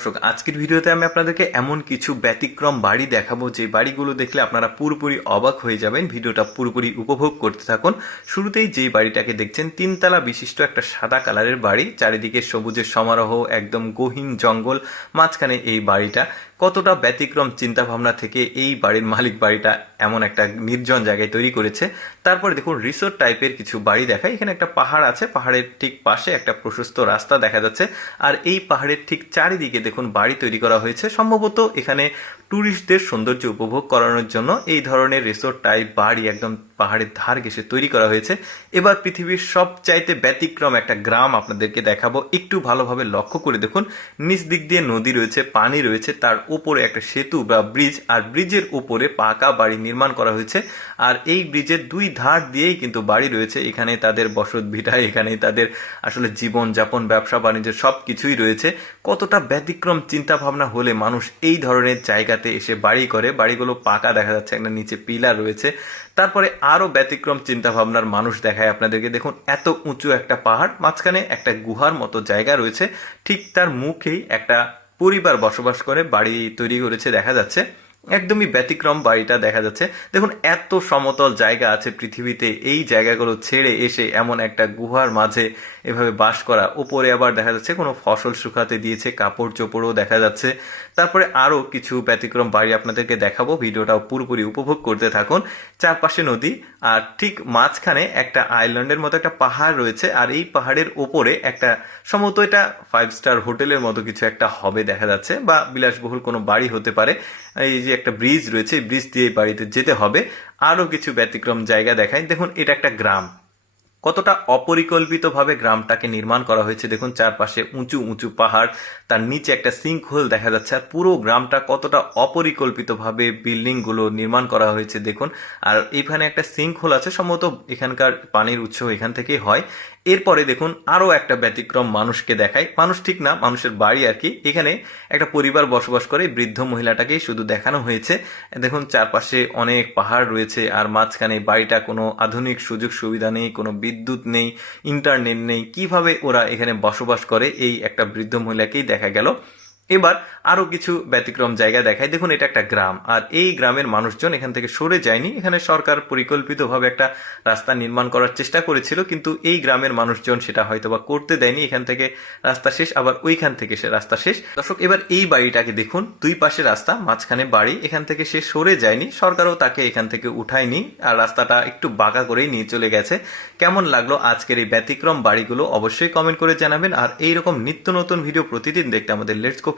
দর্শক, আজকের ভিডিওতে আমি আপনাদেরকে এমন কিছু ব্যতিক্রম বাড়ি দেখাবো, যে বাড়িগুলো দেখলে আপনারা পুরোপুরি অবাক হয়ে যাবেন। ভিডিওটা পুরোপুরি উপভোগ করতে থাকুন। শুরুতেই যে বাড়িটাকে দেখছেন, তিনতলা বিশিষ্ট একটা সাদা কালারের বাড়ি, চারিদিকে সবুজের সমারোহ, একদম গহীন জঙ্গল, মাঝখানে এই বাড়িটা। কতটা ব্যতিক্রম চিন্তা ভাবনা থেকে এই বাড়ির মালিক বাড়িটা এমন একটা নির্জন জায়গায় তৈরি করেছে? তারপরে দেখুন রিসোর্ট টাইপের কিছু বাড়ি দেখায়। এখানে একটা পাহাড় আছে, পাহাড়ের ঠিক পাশে একটা প্রশস্ত রাস্তা দেখা যাচ্ছে। আর এই পাহাড়ের ঠিক চারিদিকে দেখুন, বাড়ি তৈরি করা হয়েছে। সম্ভবত এখানে ট্যুরিস্টদের সৌন্দর্য উপভোগ করানোর জন্য এই ধরনের রিসোর্ট টাইপ বাড়ি একদম পাহাড়ের ধার ঘেসে তৈরি করা হয়েছে। এবার পৃথিবীর সবচাইতে ব্যতিক্রম একটা গ্রাম আপনাদেরকে দেখাবো। একটু ভালোভাবে লক্ষ্য করে দেখুন। নিচ দিক দিয়ে নদী রয়েছে, পানি রয়েছে, তার উপরে একটা সেতু বা ব্রিজ, আর ব্রিজের উপরে পাকা বাড়ি নির্মাণ করা হয়েছে। আর এই ব্রিজের দুই ধার দিয়েই কিন্তু বাড়ি রয়েছে। এখানে তাদের বসত ভিটা, এখানে তাদের আসলে জীবন যাপন ব্যবসা বাণিজ্য সব কিছুই রয়েছে। কতটা ব্যতিক্রম চিন্তা ভাবনা হলে মানুষ এই ধরনের জায়গাতে এসে বাড়ি করে, বাড়িগুলো পাকা দেখা যাচ্ছে, একটা নিচে পিলার রয়েছে। তারপরে আরও ব্যতিক্রম চিন্তা ভাবনার মানুষ দেখায় আপনাদেরকে। দেখুন, এত উঁচু একটা পাহাড়, মাঝখানে একটা গুহার মতো জায়গা রয়েছে। ঠিক তার মুখেই একটা পরিবার বসবাস করে, বাড়ি তৈরি করেছে, দেখা যাচ্ছে। একদমই ব্যতিক্রম বাড়িটা দেখা যাচ্ছে। দেখুন, এত সমতল জায়গা আছে পৃথিবীতে। এই জায়গাগুলো ছেড়ে এসে এমন একটা গুহার মাঝে এভাবে বাস করা। উপরে আবার দেখা যাচ্ছে কোনো ফসল শুকাতে দিয়েছে কাপড় চোপড়ও দেখা যাচ্ছে। তারপরে আরও কিছু ব্যতিক্রম বাড়ি আপনাদেরকে দেখাবো। ভিডিওটাও পুরোপুরি উপভোগ করতে থাকুন। চারপাশে নদী, আর ঠিক মাঝখানে একটা আইল্যান্ডের মতো একটা পাহাড় রয়েছে, আর এই পাহাড়ের ওপরে একটা সম্ভবত এটা ফাইভ স্টার হোটেলের মতো কিছু একটা হবে দেখা যাচ্ছে, বা বিলাসবহুল কোনো বাড়ি হতে পারে। এই যে একটা ব্রিজ রয়েছে ব্রিজ দিয়ে বাড়িতে যেতে হবে। আরও কিছু ব্যতিক্রম জায়গা দেখায় দেখুন, এটা একটা গ্রাম। কতটা অপরিকল্পিতভাবে গ্রামটাকে নির্মাণ করা হয়েছে, দেখুন, চারপাশে উঁচু উঁচু পাহাড়, তার নিচে একটা সিঙ্ক হোল দেখা যাচ্ছে, আর পুরো গ্রামটা কতটা অপরিকল্পিতভাবে বিল্ডিংগুলো নির্মাণ করা হয়েছে, দেখুন। আর এখানে একটা সিঙ্ক হোল আছে, সম্ভবত এখানকার পানির উৎস এখান থেকেই হয়। এরপরে দেখুন আরও একটা ব্যতিক্রম মানুষকে দেখায়। মানুষ ঠিক না, মানুষের বাড়ি আর কি। এখানে একটা পরিবার বসবাস করে, বৃদ্ধ মহিলাটাকেই শুধু দেখানো হয়েছে। দেখুন চারপাশে অনেক পাহাড় রয়েছে, আর মাঝখানে বাড়িটা কোনো আধুনিক সুযোগ সুবিধা নেই, কোনো বিদ্যুৎ নেই, ইন্টারনেট নেই। কীভাবে ওরা এখানে বসবাস করে, এই একটা বৃদ্ধ মহিলাকেই দেখা গেল। এবার আরও কিছু ব্যতিক্রম জায়গা দেখায় দেখুন, এটা একটা গ্রাম। আর এই গ্রামের মানুষজন এখান থেকে সরে যায়নি। এখানে সরকার পরিকল্পিতভাবে একটা রাস্তা নির্মাণ করার চেষ্টা করেছিল, কিন্তু এই গ্রামের মানুষজন সেটা হয়তো বা করতে দেয়নি। এখান থেকে রাস্তা শেষ, আবার ওইখান থেকে সে রাস্তা শেষ। দর্শক, এবার এই বাড়িটাকে দেখুন। দুই পাশে রাস্তা, মাঝখানে বাড়ি। এখান থেকে সে সরে যায়নি। সরকারও তাকে এখান থেকে উঠায়নি আর রাস্তাটা একটু বাঁকা করেই নিয়ে চলে গেছে। কেমন লাগল আজকের এই ব্যতিক্রম বাড়িগুলো? অবশ্যই কমেন্ট করে জানাবেন। আর এইরকম নিত্য নতুন ভিডিও প্রতিদিন দেখতে আমাদের লেটস গো